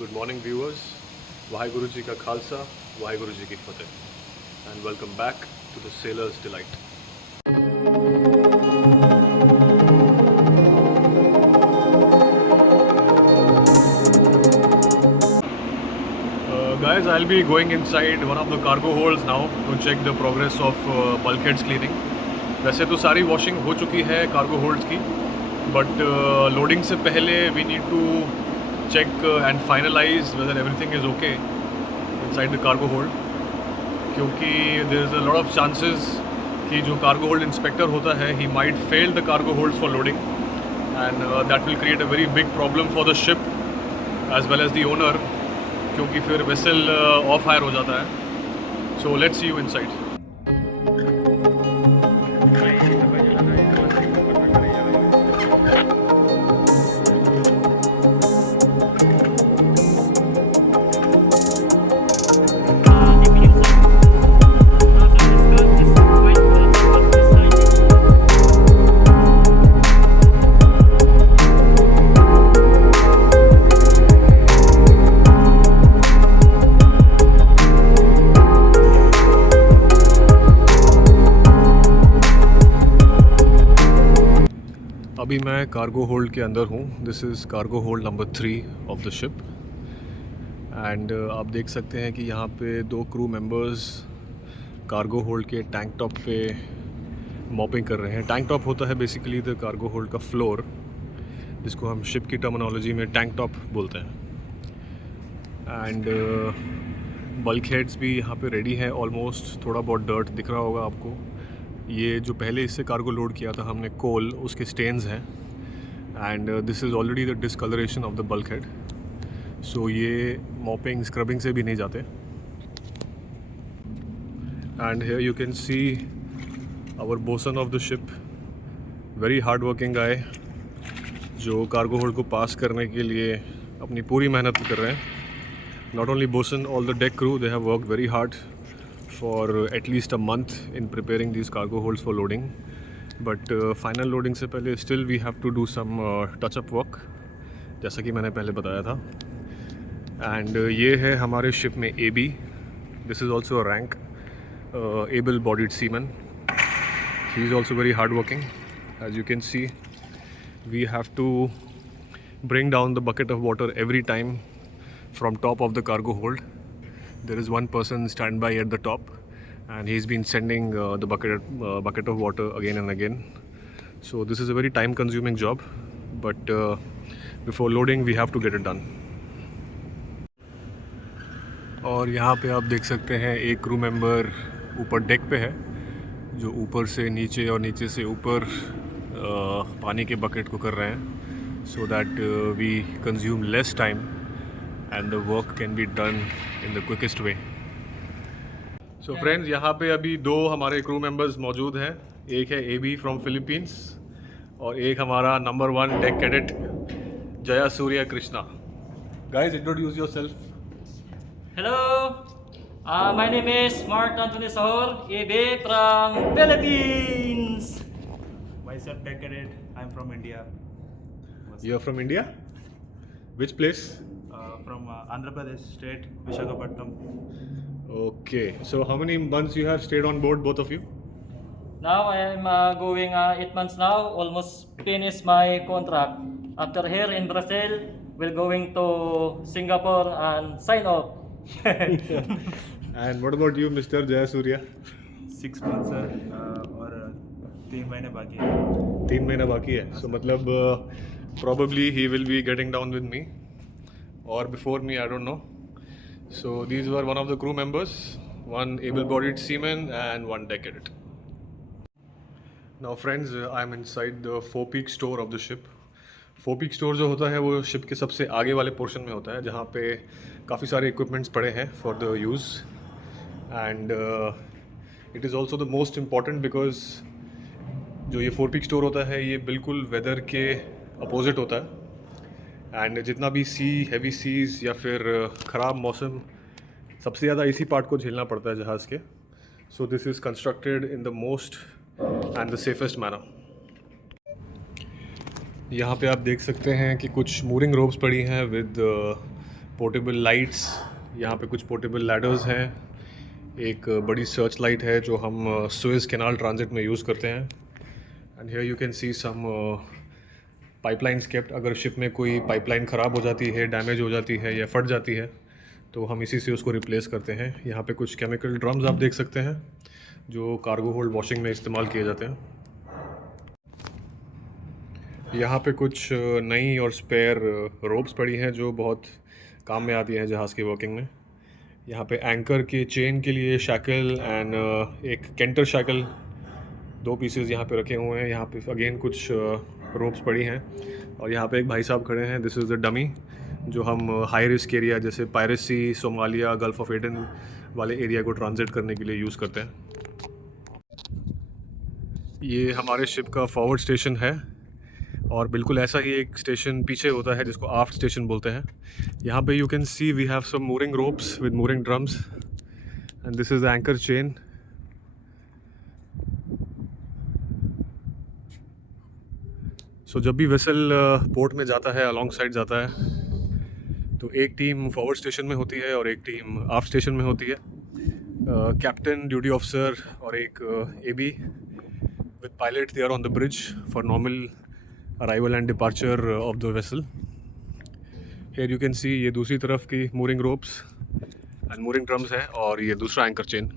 Good morning viewers, Vaheguru Ji ka Khalsa, Vaheguru Ji ki Fateh, and welcome back to the Sailor's Delight. Guys, I'll be going inside one of the cargo holds now to check the progress of bulkheads cleaning. वैसे तो सारी washing हो चुकी है cargo holds की, but loading से पहले we need to check and finalize whether everything is okay inside the cargo hold, क्योंकि there is a lot of chances कि जो cargo hold inspector होता है he might fail the cargo holds for loading, and that will create a very big problem for the ship as well as the owner, क्योंकि फिर vessel off hire हो जाता है. So let's see you inside. अभी मैं cargo hold के अंदर हूँ. This is cargo hold number 3 of the ship, and आप देख सकते हैं कि यहाँ पे 2 क्रू मेंबर्स कार्गो होल्ड के टैंक टॉप पे मॉपिंग कर रहे हैं. टैंक टॉप होता है बेसिकली द कार्गो होल्ड का फ्लोर, जिसको हम शिप की टर्मिनोलॉजी में टैंक टॉप बोलते हैं. एंड बल्क हेड्स भी यहाँ पे रेडी हैं ऑलमोस्ट. थोड़ा बहुत डर्ट दिख रहा होगा आपको. ये जो पहले इससे कार्गो लोड किया था हमने कोल, उसके स्टेन्स हैं. And this is already the discolouration of the bulkhead. So ये मॉपिंग स्क्रबिंग से भी नहीं जाते. And here you can see our bosun of the ship, very hard working guy, जो कार्गो होल्ड को पास करने के लिए अपनी पूरी मेहनत कर रहे हैं. Not only boson, all the deck crew, they have worked very hard for at least a month in preparing these cargo holds for loading. But final loading से पहले still we have to do some touch up work, जैसा कि मैंने पहले बताया था. And ये है हमारे शिप में AB. This is also a rank, able bodied seaman. He is also very hard working. As you can see, we have to bring down the bucket of water every time from top of the cargo hold. There is one person standby at the top, and he's been sending the bucket of water again and again. So this is a very time consuming job, but before loading we have to get it done. और यहाँ पे आप देख सकते हैं एक crew member ऊपर deck पे है, जो ऊपर से नीचे और नीचे से ऊपर पानी के बकेट को कर रहे हैं, so that we consume less time and the work can be done in the quickest way. So friends, यहाँ पे अभी 2 हमारे क्रू मेंबर्स मौजूद हैं. एक है AB फ्रॉम फिलीपींस और एक हमारा number 1 deck cadet Jaya Surya Krishna. Guys, introduce yourself. Hello, my name is Mark Anthony Sahor, AB from Philippines. Myself, Tech Cadet. I'm from India. You're from India? Which place? From Andhra Pradesh state, Visakhapatnam. Okay. So how many months you have stayed on board, both of you? Now I am going 8 months now, almost finished my contract. After here in Brazil, we're going to Singapore and sign off. And what about you, Mr. Jayasuriya? 6 months sir, और 3 महीने बाकी है. 3 महीना बाकी है. So मतलब probably he will be getting down with me or before me, I don't know. So these were one of the crew members, one able-bodied seaman and one deck cadet. Now friends, I'm inside the forepeak store of the ship. Forepeak store जो होता है वो ship के सबसे आगे वाले portion में होता है, जहाँ पे काफ़ी सारे इक्विपमेंट्स पड़े हैं for the use. And it is also the most important because जो ये forepeak store होता है ये बिल्कुल वेदर के अपोजिट होता है. एंड जितना भी हैवी सीज या फिर ख़राब मौसम, सबसे ज़्यादा इसी पार्ट को झेलना पड़ता है जहाज़ के. So this is constructed in the most and the safest manner. यहाँ पे आप देख सकते हैं कि कुछ मूरिंग रोप्स पड़ी हैं विद पोर्टेबल लाइट्स, यहाँ पे कुछ पोर्टेबल लैडर्स हैं, एक बड़ी सर्च लाइट है जो हम सुएज़ कैनाल ट्रांजिट में यूज़ करते हैं। And here you can see some pipelines kept. अगर शिप में कोई पाइपलाइन ख़राब हो जाती है, डैमेज हो जाती है या फट जाती है तो हम इसी से उसको रिप्लेस करते हैं। यहाँ पे कुछ केमिकल ड्रम्स आप देख सकते हैं जो कार्गो होल्ड वॉशिंग में इस्तेमाल किए जाते हैं। यहाँ पे कुछ नई और स्पेयर रोप्स पड़ी हैं जो बहुत काम में आती हैं जहाज़ की वर्किंग में। यहाँ पे एंकर के चेन के लिए शैकल एंड एक केंटर शैकल, 2 पीसेस यहाँ पे रखे हुए हैं। यहाँ पे अगेन कुछ रोप्स पड़ी हैं और यहाँ पे एक भाई साहब खड़े हैं। दिस इज़ द डमी जो हम हाई रिस्क एरिया जैसे piracy, Somalia, gulf of Aden वाले एरिया को ट्रांजिट करने के लिए यूज़ करते हैं। ये हमारे शिप का फॉरवर्ड स्टेशन है और बिल्कुल ऐसा ही एक स्टेशन पीछे होता है जिसको आफ्ट स्टेशन बोलते हैं। यहाँ पे you can see we have some mooring ropes with mooring drums and this is the anchor chain. So जब भी वेसल पोर्ट में जाता है, अलॉन्ग साइड जाता है, तो एक टीम फॉरवर्ड स्टेशन में होती है और एक टीम आफ्ट स्टेशन में होती है। कैप्टन, ड्यूटी ऑफिसर और एक AB with pilot, they are on the bridge for normal arrival and departure of the vessel. Here you can see ये दूसरी तरफ की mooring ropes and mooring drums है और ये दूसरा एंकर चेन।